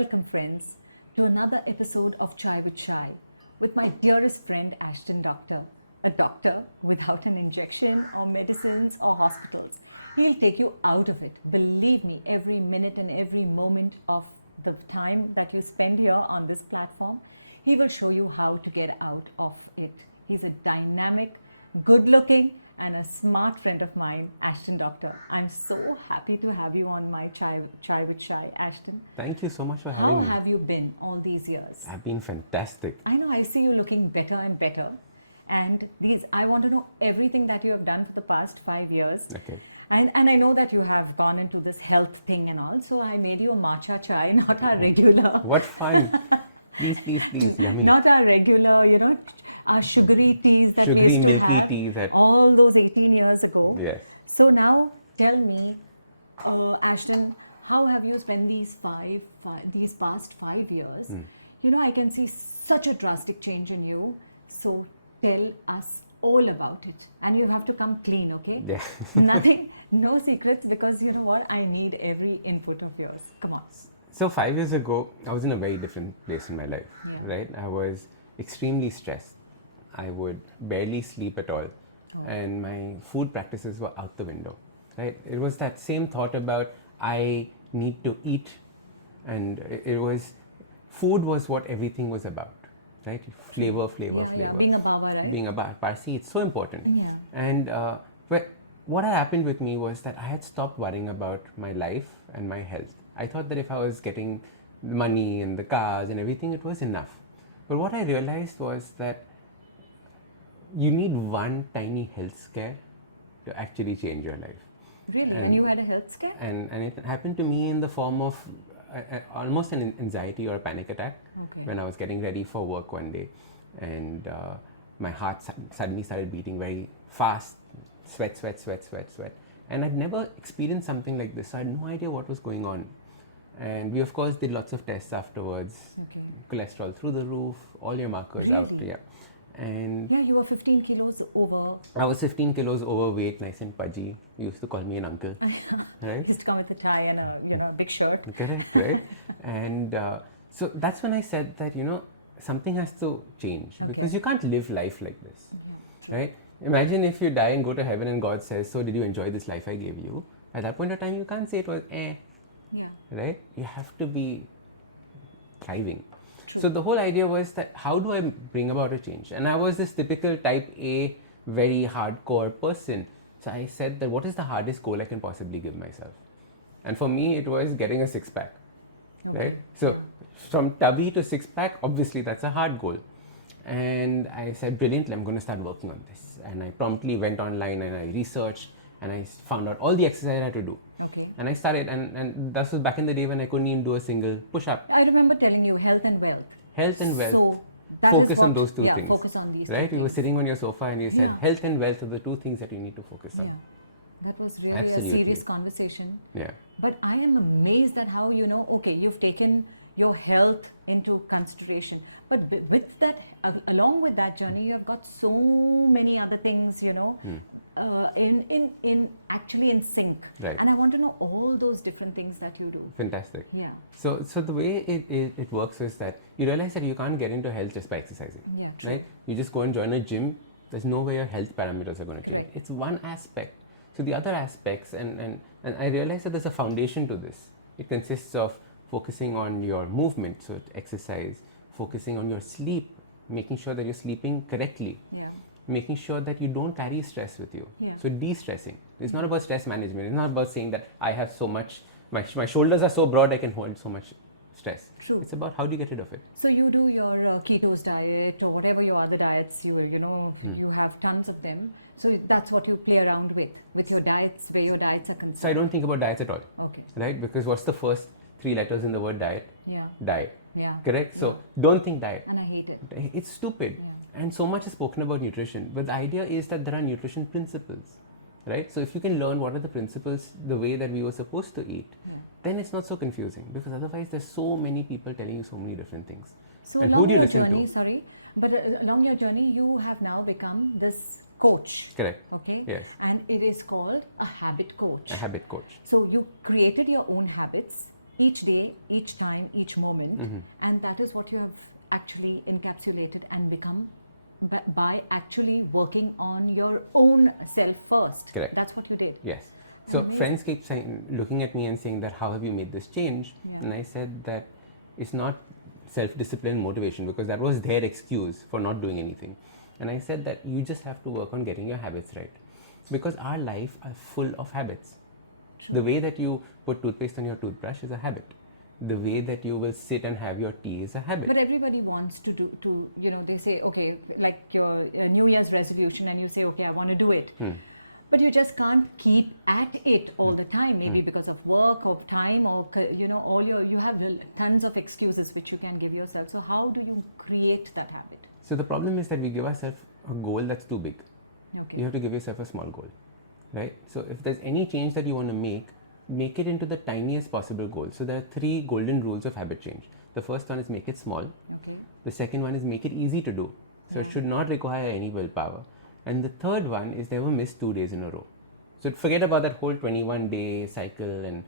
Welcome, friends, to another episode of Chai with Chai with my dearest friend Ashdin Doctor, a doctor without an injection or medicines or hospitals. He'll take you out of it. Believe me, every minute and every moment of the time that you spend here on this platform, he will show you how to get out of it. He's a dynamic, good looking, and a smart friend of mine, Ashdin Doctor. I'm so happy to have you on my Chai with Chai, Ashdin. Thank you so much for having How me. have you been all these years? I've been fantastic. I know I see you looking better and better. And I want to know everything that you have done for the past 5 years. Okay. And I know that you have gone into this health thing and all. So I made you a matcha chai, not our regular. What fun. Please, yummy. Not our regular, our sugary teas that Sugary, we used to milky have teas that- all those 18 years ago. Yes. So now tell me, Ashton, how have you spent these past 5 years? I can see such a drastic change in you. So tell us all about it. And you have to come clean, okay? Yeah. Nothing, no secrets, because you know what? I need every input of yours. Come on. So 5 years ago, I was in a very different place in my life, Yeah. right? I was extremely stressed. I would barely sleep at all. And my food practices were out the window, right? It was that same thought about I need to eat, and it was, food was what everything was about, right? Flavor. Yeah, being a Bawa, right? Being a Parsi, it's so important. Yeah. And what had happened with me was that I had stopped worrying about my life and my health. I thought that if I was getting the money and the cars and everything, it was enough. But what I realized was that you need one tiny health scare to actually change your life. Really? When you had a health scare? And it happened to me in the form of almost an anxiety or a panic attack. Okay. When I was getting ready for work one day, and my heart suddenly started beating very fast, sweat, and I'd never experienced something like this. So I had no idea what was going on, and we of course did lots of tests afterwards. Okay. Cholesterol through the roof, all your markers out. Really? Yeah. And Yeah, you were 15 kilos over. I was 15 kilos overweight, nice and pudgy. You used to call me an uncle, right? Used to come with a tie and a big shirt. Correct, right? And so that's when I said that, something has to change, because you can't live life like this, right? Imagine if you die and go to heaven and God says, so did you enjoy this life I gave you? At that point of time, you can't say it was Yeah. right? You have to be thriving. True. So the whole idea was that how do I bring about a change? And I was this typical type A, very hardcore person. So I said that what is the hardest goal I can possibly give myself? And for me, it was getting a six-pack, right? So from tubby to six-pack, obviously that's a hard goal. And I said, brilliantly, I'm going to start working on this. And I promptly went online and I researched and I found out all the exercise I had to do. Okay. And I started, and that was back in the day when I couldn't even do a single push-up. I remember telling you health and wealth. Health and wealth. So that Focus is on what- those two yeah, things. Focus on these right? two You were things. sitting on your sofa and you said, Yeah. health and wealth are the two things that you need to focus on. Yeah. That was really Absolutely. a serious conversation. Yeah. But I am amazed at how, okay, you've taken your health into consideration. But with that, along with that journey, you have got so many other things, in sync. Right. And I want to know all those different things that you do. Fantastic. Yeah. So the way it works is that you realize that you can't get into health just by exercising. Yeah, true. Right? You just go and join a gym. There's no way your health parameters are going to change. Correct. It's one aspect. So the other aspects, and I realized that there's a foundation to this. It consists of focusing on your movement, so exercise, focusing on your sleep, making sure that you're sleeping correctly. Yeah. Making sure that you don't carry stress with you. Yeah. So de-stressing. It's not about stress management. It's not about saying that I have so much, my shoulders are so broad I can hold so much stress. True. It's about how do you get rid of it. So you do your ketos diet or whatever your other diets you have tons of them. So that's what you play around with your diets, where your diets are concerned. So I don't think about diets at all. Okay. Right? Because what's the first three letters in the word diet? Yeah. Diet. Yeah. Correct? So don't think diet. And I hate it. It's stupid. Yeah. And so much is spoken about nutrition. But the idea is that there are nutrition principles. Right? So if you can learn what are the principles, the way that we were supposed to eat, then it's not so confusing, because otherwise there's so many people telling you so many different things. So and along who do you your listen journey, to? Sorry, but along your journey, you have now become this coach. Correct. Okay. Yes. And it is called a habit coach. A habit coach. So you created your own habits each day, each time, each moment, and that is what you have actually encapsulated and become by actually working on your own self first. Correct. That's what you did. Yes. So friends keep saying, looking at me and saying that, how have you made this change? Yeah. And I said that it's not self-discipline motivation, because that was their excuse for not doing anything. And I said that you just have to work on getting your habits right, because our life are full of habits. The way that you put toothpaste on your toothbrush is a habit. The way that you will sit and have your tea is a habit. But everybody wants to they say, okay, like your New Year's resolution, and you say, okay, I want to do it. But you just can't keep at it all the time, maybe because of work or time, or you have tons of excuses which you can give yourself. So how do you create that habit? So the problem is that we give ourselves a goal that's too big. Okay. You have to give yourself a small goal, right? So if there's any change that you want to make it into the tiniest possible goal. So there are 3 golden rules of habit change. The first one is make it small. Okay. The second one is make it easy to do. So it should not require any willpower. And the third one is never miss 2 days in a row. So forget about that whole 21-day cycle and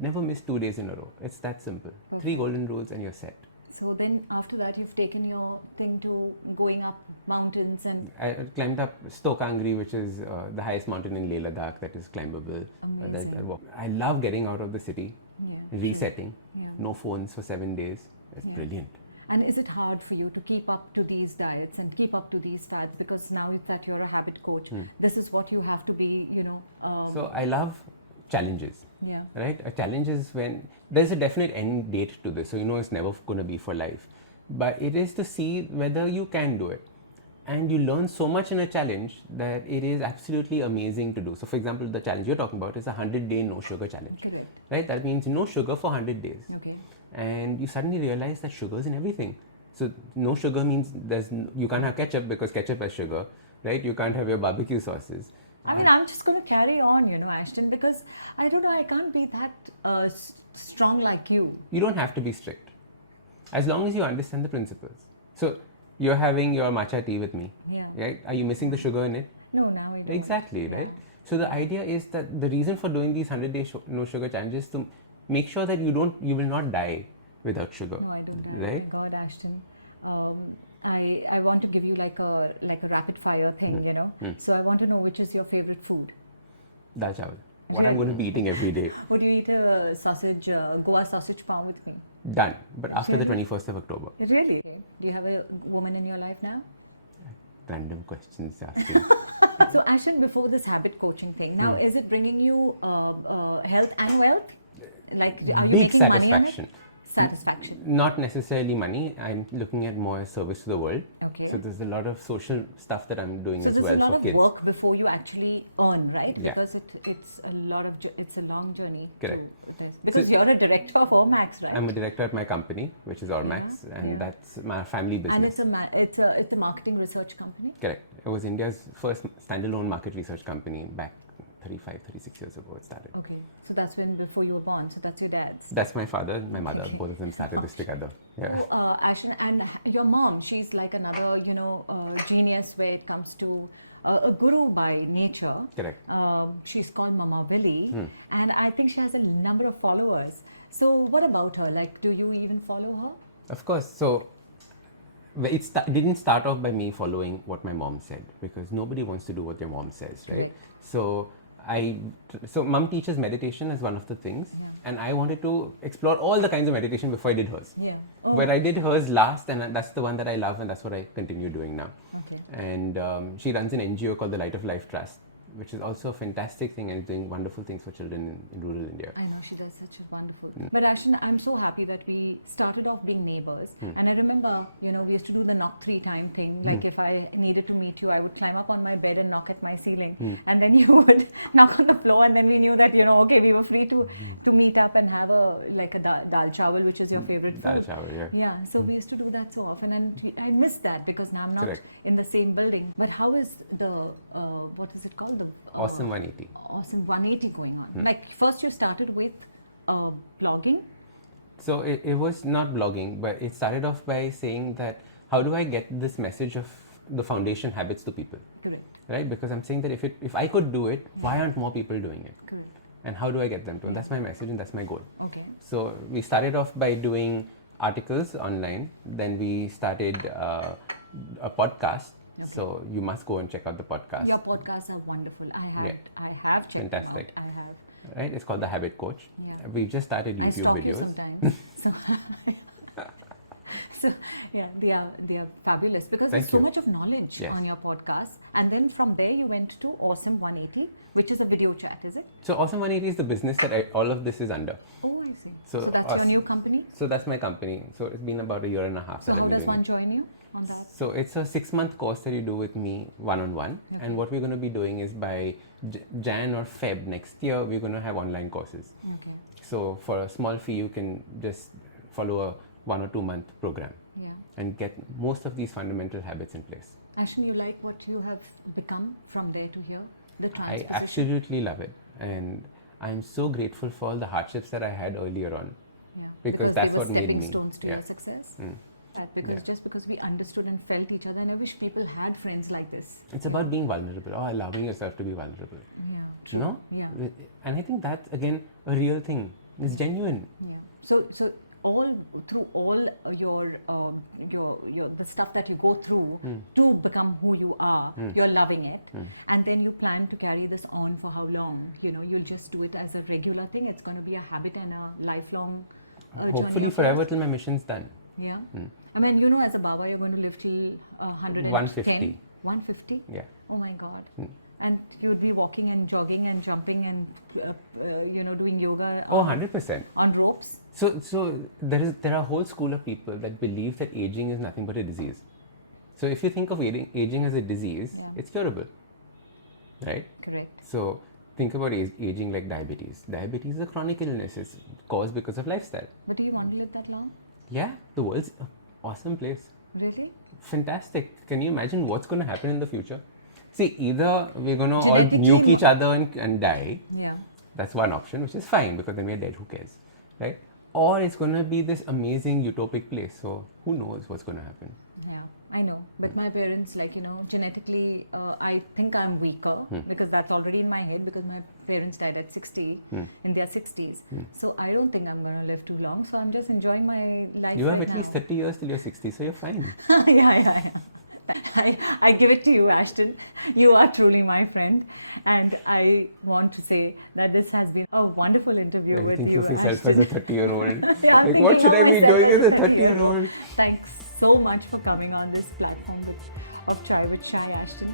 never miss 2 days in a row. It's that simple. Perfect. 3 golden rules and you're set. So then after that, you've taken your thing to going up mountains and... I climbed up Stokangri, which is the highest mountain in Leh Ladakh that is climbable. Amazing. I love getting out of the city, Yeah. resetting, Yeah. no phones for 7 days. It's Yeah. brilliant. And is it hard for you to keep up to these diets and keep up to these fads? Because now that you're a habit coach, this is what you have to be, So I love challenges. Yeah. Right? A challenge is when there's a definite end date to this, so it's never going to be for life. But it is to see whether you can do it. And you learn so much in a challenge that it is absolutely amazing to do. So, for example, the challenge you're talking about is a 100-day no sugar challenge. Correct. Right? That means no sugar for 100 days. Okay. And you suddenly realize that sugar is in everything. So, no sugar means you can't have ketchup because ketchup has sugar. Right? You can't have your barbecue sauces. I mean, I'm just going to carry on, Ashdin, because I don't know, I can't be that strong like you. You don't have to be strict, as long as you understand the principles. So, you're having your matcha tea with me, Yeah. right? Are you missing the sugar in it? No, now I don't. Exactly, right? So the idea is that the reason for doing these 100-day no sugar challenges is to make sure that you will not die without sugar. No, I don't. Right? Oh my God, Ashdin. I want to give you like a rapid fire thing, So I want to know, which is your favorite food? Dal chawal. What I'm going to be eating every day. Would you eat a sausage, Goa sausage palm with me? Done. But after the 21st of October. Really? Do you have a woman in your life now? Random questions asking. So Ashdin, before this habit coaching thing, now is it bringing you health and wealth? Like, are you Big making satisfaction. money on it? Satisfaction. Not necessarily money. I'm looking at more as service to the world. Okay. So there's a lot of social stuff that I'm doing So as there's well a lot for of kids. work before you actually earn, right? Yeah. Because it's a lot of it's a long journey. Correct. To this. Because you're a director of Ormax, right? I'm a director at my company, which is Ormax, and that's my family business. And it's a marketing research company. Correct. It was India's first standalone market research company back 36 years ago it started. Okay, so that's when before you were born. So that's your dad's. That's my father, my mother. Both of them started this together. Yeah. So, Ashdin, and your mom, she's like another, genius where it comes to a guru by nature. Correct. She's called Mama Willie, and I think she has a number of followers. So what about her? Like, do you even follow her? Of course. So it didn't start off by me following what my mom said, because nobody wants to do what their mom says, right? Right. So mom teaches meditation as one of the things, and I wanted to explore all the kinds of meditation before I did hers. Yeah. But I did hers last, and that's the one that I love, and that's what I continue doing now. Okay. And she runs an NGO called the Light of Life Trust, which is also a fantastic thing and is doing wonderful things for children in rural India. I know, she does such a wonderful. But Ashdin, I'm so happy that we started off being neighbors. And I remember, we used to do the knock 3 time thing. Like if I needed to meet you, I would climb up on my bed and knock at my ceiling. And then you would knock on the floor, and then we knew that, okay, we were free to meet up and have a dal chawal, which is your favorite food. Dal chawal, yeah. Yeah, so we used to do that so often, and I miss that because now I'm not Correct. in the same building. But how is the, what is it called? The Awesome 180. Awesome 180 going on. Like first you started with blogging. So it was not blogging, but it started off by saying that how do I get this message of the foundation habits to people, Correct. right? Because I'm saying that if I could do it, why aren't more people doing it? Correct. and how do I get them to? And that's my message and that's my goal. Okay. So we started off by doing articles online. Then we started a podcast. Okay. So you must go and check out the podcast. Your podcasts are wonderful. I have checked Fantastic. them out. I have. Right? It's called The Habit Coach. Yeah. We've just started I YouTube stalk you videos. sometimes. So yeah, they are fabulous because Thank there's so you. much of knowledge Yes. on your podcast. And then from there you went to Awesome 180, which is a video chat, is it? So Awesome 180 is the business that all of this is under. Oh, I see. So So that's awesome. your new company. So that's my company. So it's been about a year and a half So that how I've been does doing one it. join you on that? So it's a 6-month course that you do with me one-on-one. Okay. And what we're going to be doing is by Jan or Feb next year, we're going to have online courses. Okay. So for a small fee, you can just follow a 1 or 2 month program Yeah. and get most of these fundamental habits in place. Ashton, you like what you have become from there to here? The I transposition? absolutely love it. And I'm so grateful for all the hardships that I had earlier on. Yeah. Because they that's were what made stepping me. stones to Yeah. your success. Mm. Because Yeah. just because we understood and felt each other, and I wish people had friends like this. It's about being vulnerable or allowing yourself to be vulnerable. Yeah. You know? Yeah. And I think that's again a real thing. It's genuine. Yeah. So all through all your the stuff that you go through to become who you are, you're loving it, and then you plan to carry this on for how long? You know, you'll just do it as a regular thing. It's going to be a habit and a lifelong. Hopefully journey. forever till my mission's done. Yeah. I mean, you know, as a Baba, you're going to live till 110. 150. 150. Yeah. Oh my God. And you'd be walking and jogging and jumping and doing yoga. Oh, 100%. On ropes. So there are a whole school of people that believe that aging is nothing but a disease. So if you think of aging as a disease, it's curable, right? Correct. So think about aging like diabetes. Diabetes is a chronic illness. It's caused because of lifestyle. But do you want to live that long? Yeah, the world's an awesome place. Really? Fantastic. Can you imagine what's going to happen in the future? See, either we're going to all Genetically nuke each other and die. Yeah. That's one option, which is fine because then we're dead. Who cares, right? Or it's going to be this amazing utopic place. So who knows what's going to happen? Yeah, I know. But my parents, genetically, I think I'm weaker because that's already in my head because my parents died at 60 in their 60s. So I don't think I'm going to live too long. So I'm just enjoying my life. You have right at least 30 years till you're 60, so you're fine. Yeah. I give it to you, Ashdin. You are truly my friend. And I want to say that this has been a wonderful interview I with think you, of yourself as a Ashdin. 30-year-old. Yeah, Like, what should I be doing as a 30-year-old? Thanks so much for coming on this platform of Chai with Shai, Ashdin.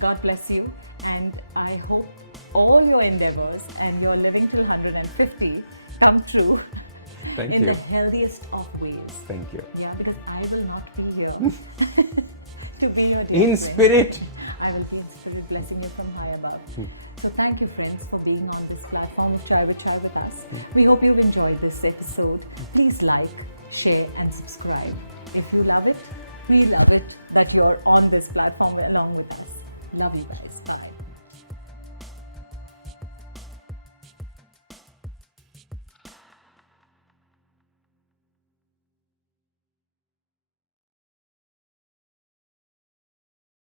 God bless you. And I hope all your endeavors and your living till 150 come true. Thank in you. the healthiest of ways. Thank you. Yeah, because I will not be here to be your dear In friend. spirit. I will be in spirit blessing you from high above. So thank you, friends, for being on this platform of Chai with us. We hope you've enjoyed this episode. Please like, share and subscribe. If you love it, we love it that you're on this platform along with us. Love you guys.